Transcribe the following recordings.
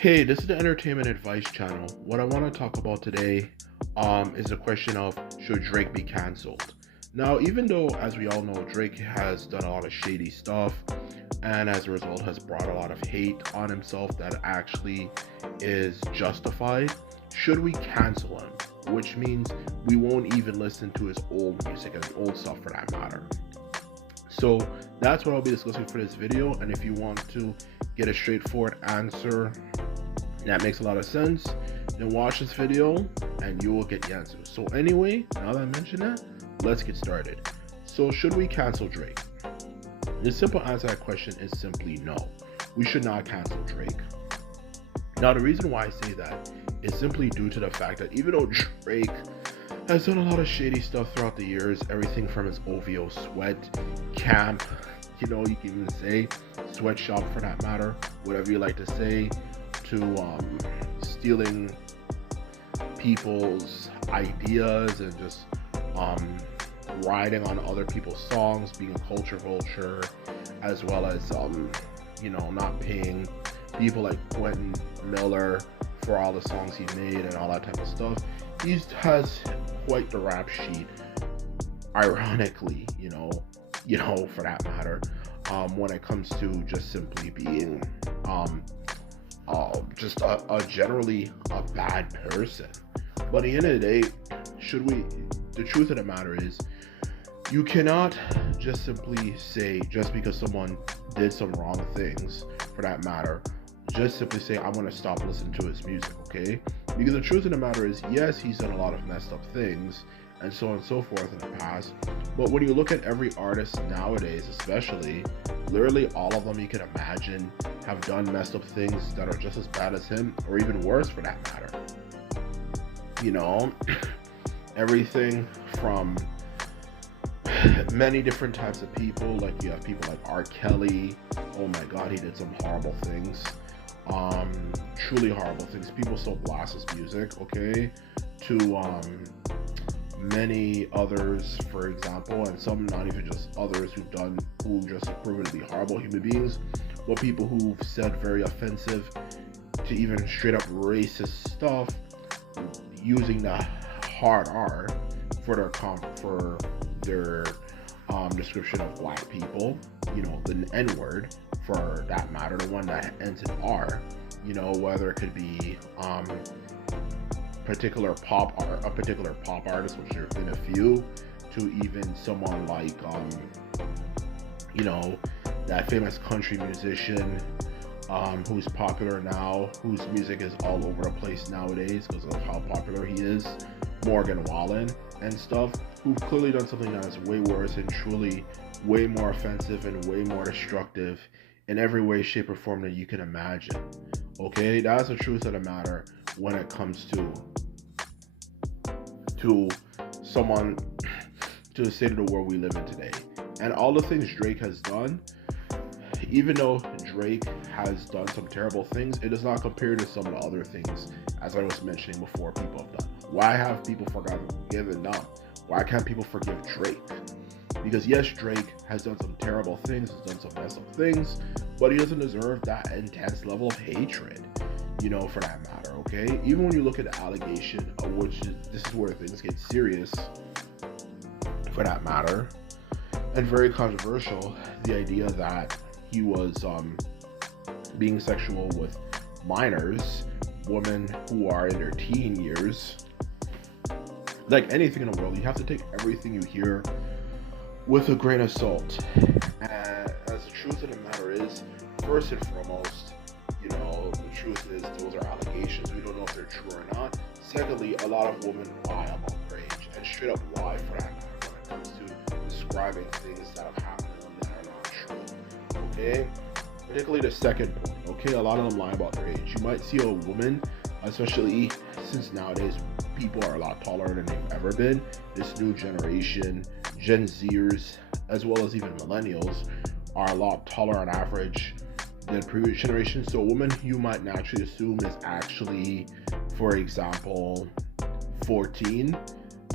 Hey, this is the Entertainment Advice Channel. What I want to talk about today is the question of should Drake be canceled? Now, even though, as we all know, Drake has done a lot of shady stuff and as a result has brought a lot of hate on himself that actually is justified, should we cancel him? Which means we won't even listen to his old music and old stuff for that matter. So that's what I'll be discussing for this video. And if you want to get a straightforward answer that makes a lot of sense, then watch this video and you will get the answer. So anyway, now that I mentioned that, let's get started. So should we cancel Drake? The simple answer to that question is simply no. We should not cancel Drake. Now the reason why I say that is simply due to the fact that even though Drake has done a lot of shady stuff throughout the years, everything from his OVO sweat camp, you can even say sweatshop for that matter, whatever you like to say, to stealing people's ideas and just riding on other people's songs, being a culture vulture, as well as not paying people like Quentin Miller for all the songs he made and all that type of stuff. He has quite the rap sheet, ironically, for that matter, when it comes to just simply being just a generally a bad person. But at the end of the day, the truth of the matter is, you cannot just simply say, just because someone did some wrong things for that matter, just simply say, I'm going to stop listening to his music, okay? Because the truth of the matter is, yes, he's done a lot of messed up things and so on and so forth in the past, but when you look at every artist nowadays, especially, literally all of them you can imagine have done messed up things that are just as bad as him, or even worse for that matter. Everything from many different types of people, like you have people like R. Kelly. Oh my god, he did some horrible things, truly horrible things. People still blast his music, okay, to many others, for example, and some not even just others who just have proven to be horrible human beings, but people who've said very offensive to even straight up racist stuff, using the hard R for their description of black people, the N-word for that matter, the one that ends in R, whether it could be a particular pop artist, which there have been a few, to even someone like that famous country musician who's popular now, whose music is all over the place nowadays because of how popular he is, Morgan Wallen and stuff, who've clearly done something that is way worse and truly way more offensive and way more destructive in every way, shape, or form that you can imagine. Okay, that's the truth of the matter when it comes to someone, to the state of the world we live in today. And all the things Drake has done, even though Drake has done some terrible things, it does not compare to some of the other things, as I was mentioning before, people have done. Why have people forgiven them? Why can't people forgive Drake? Because yes, Drake has done some terrible things, has done some messed up things, but he doesn't deserve that intense level of hatred, for that matter, okay? Even when you look at the allegation, this is where things get serious, for that matter, and very controversial, the idea that he was being sexual with minors, women who are in their teen years. Like anything in the world, you have to take everything you hear with a grain of salt. And as the truth of the matter is, first and foremost, the truth is those are allegations. We don't know if they're true or not. Secondly, a lot of women lie about their age, and straight up lie for that matter when it comes to describing things that have happened to them that are not true. Okay? Particularly the second point, okay? A lot of them lie about their age. You might see a woman, especially since nowadays people are a lot taller than they've ever been. This new generation, Gen Zers, as well as even millennials, are a lot taller on average than previous generations. So a woman you might naturally assume is actually, for example, 14,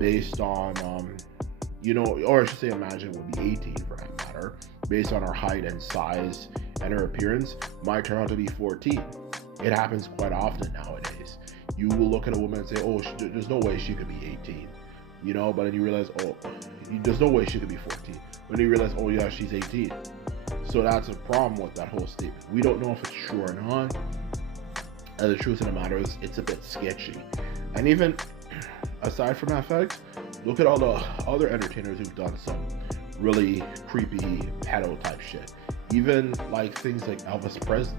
based on, or I should say imagine would be 18 for that matter, based on her height and size and her appearance, might turn out to be 14. It happens quite often nowadays. You will look at a woman and say, "Oh, there's no way she could be 18," but then you realize, "Oh, there's no way she could be 14." But then you realize, "Oh yeah, she's 18." So that's a problem with that whole statement. We don't know if it's true or not. And the truth of the matter is, it's a bit sketchy. And even aside from that fact, look at all the other entertainers who've done some really creepy pedo type shit. Even like things like Elvis Presley.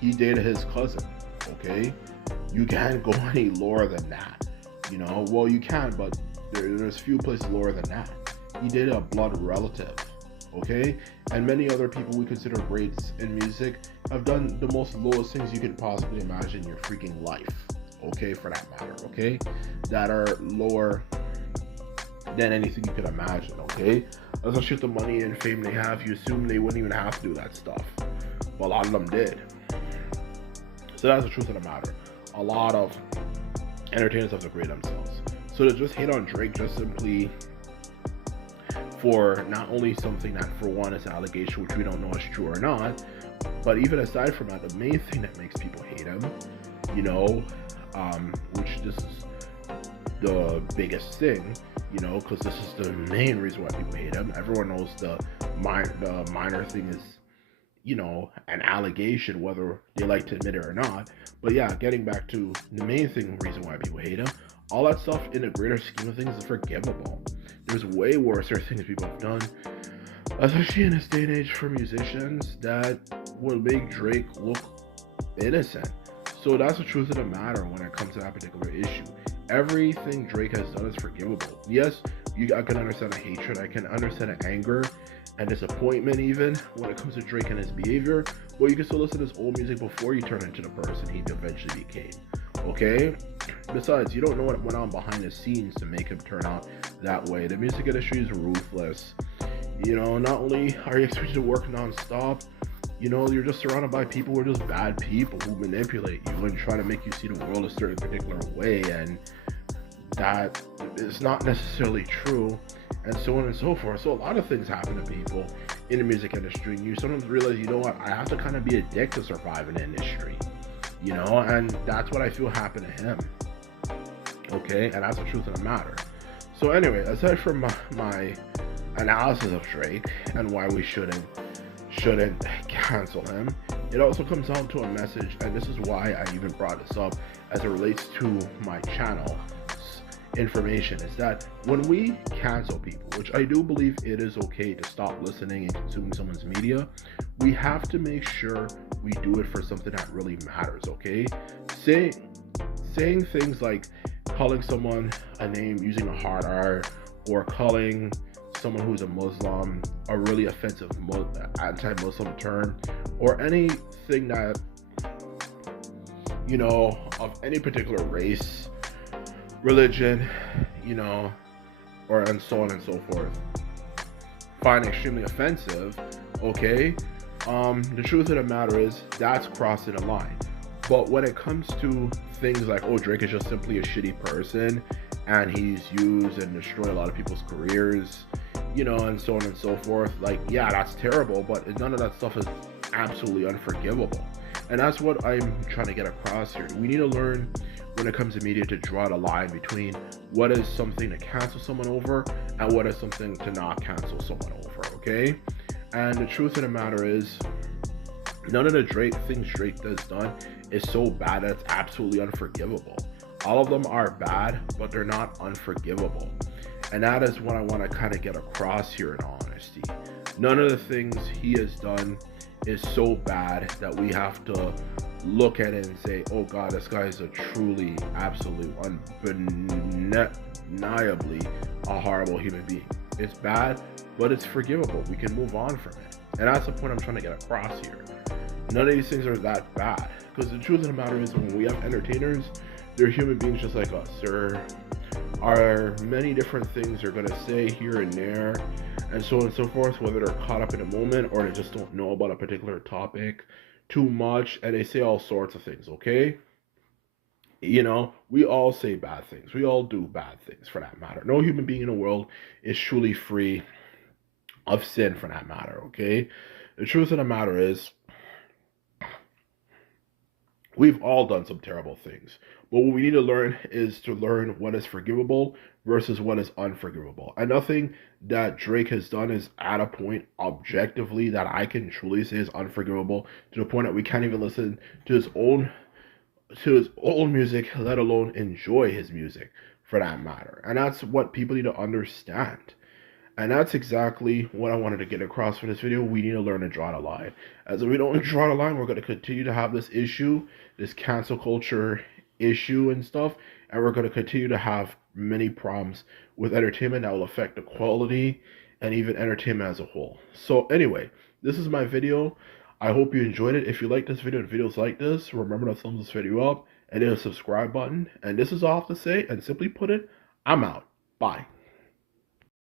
He dated his cousin. Okay, you can't go any lower than that. Well, you can, but there's few places lower than that. He dated a blood relative. Okay, and many other people we consider greats in music have done the most lowest things you could possibly imagine in your freaking life. Okay, for that matter. Okay, that are lower than anything you could imagine. Okay, especially with the money and fame they have, you assume they wouldn't even have to do that stuff, but a lot of them did. So that's the truth of the matter. A lot of entertainers have to grade themselves. So to just hate on Drake just simply for not only something that, for one, is an allegation which we don't know is true or not, but even aside from that, the main thing that makes people hate him, which this is the biggest thing, because this is the main reason why people hate him. Everyone knows the minor thing is, an allegation, whether they like to admit it or not. But yeah, getting back to the main reason why people hate him, all that stuff in the greater scheme of things is forgivable. There's way worse things people have done, especially in this day and age for musicians, that will make Drake look innocent. So that's the truth of the matter when it comes to that particular issue. Everything Drake has done is forgivable. Yes, I can understand the hatred, I can understand the anger and disappointment even when it comes to Drake and his behavior, but you can still listen to his old music before you turn into the person he eventually became. Okay? Besides, you don't know what went on behind the scenes to make him turn out that way. The music industry is ruthless. Not only are you expected to work non-stop, you're just surrounded by people who are just bad people who manipulate you and try to make you see the world a certain particular way, and that is not necessarily true, and so on and so forth. So a lot of things happen to people in the music industry, and you sometimes realize, I have to kind of be a dick to survive in the industry, and that's what I feel happened to him. Okay, and that's the truth of the matter. So anyway, aside from my analysis of Drake and why we shouldn't cancel him, it also comes down to a message, and this is why I even brought this up as it relates to my channel information, is that when we cancel people, which I do believe it is okay to stop listening and consuming someone's media, we have to make sure we do it for something that really matters. Okay, saying things like calling someone a name using a hard R, or calling someone who's a Muslim a really offensive anti-Muslim term, or anything that of any particular race, religion, or and so on and so forth, find extremely offensive. Okay, the truth of the matter is that's crossing a line. But when it comes to things like, oh, Drake is just simply a shitty person and he's used and destroyed a lot of people's careers, and so on and so forth, like, yeah, that's terrible, but none of that stuff is absolutely unforgivable. And that's what I'm trying to get across here. We need to learn, when it comes to media, to draw the line between what is something to cancel someone over and what is something to not cancel someone over. Okay, and the truth of the matter is, none of the things Drake has done is so bad that it's absolutely unforgivable. All of them are bad, but they're not unforgivable. And that is what I want to kind of get across here, in all honesty. None of the things he has done is so bad that we have to look at it and say, oh God, this guy is a truly, absolute, undeniably a horrible human being. It's bad, but it's forgivable. We can move on from it. And that's the point I'm trying to get across here. None of these things are that bad. Because the truth of the matter is, when we have entertainers, they're human beings just like us. There are many different things they're going to say here and there, and so on and so forth, whether they're caught up in a moment or they just don't know about a particular topic too much, and they say all sorts of things. Okay, we all say bad things, we all do bad things, for that matter. No human being in the world is truly free of sin, for that matter. Okay, the truth of the matter is, We've all done some terrible things. But what we need to learn is to learn what is forgivable versus what is unforgivable. And nothing that Drake has done is at a point objectively that I can truly say is unforgivable, to the point that we can't even listen to his own music, let alone enjoy his music for that matter. And that's what people need to understand. And that's exactly what I wanted to get across for this video. We need to learn to draw the line. As if we don't draw the line, we're going to continue to have this issue, this cancel culture issue and stuff. And we're going to continue to have many problems with entertainment that will affect the quality and even entertainment as a whole. So anyway, this is my video. I hope you enjoyed it. If you like this video and videos like this, remember to thumbs this video up and hit the subscribe button. And this is all I have to say. And simply put it, I'm out. Bye.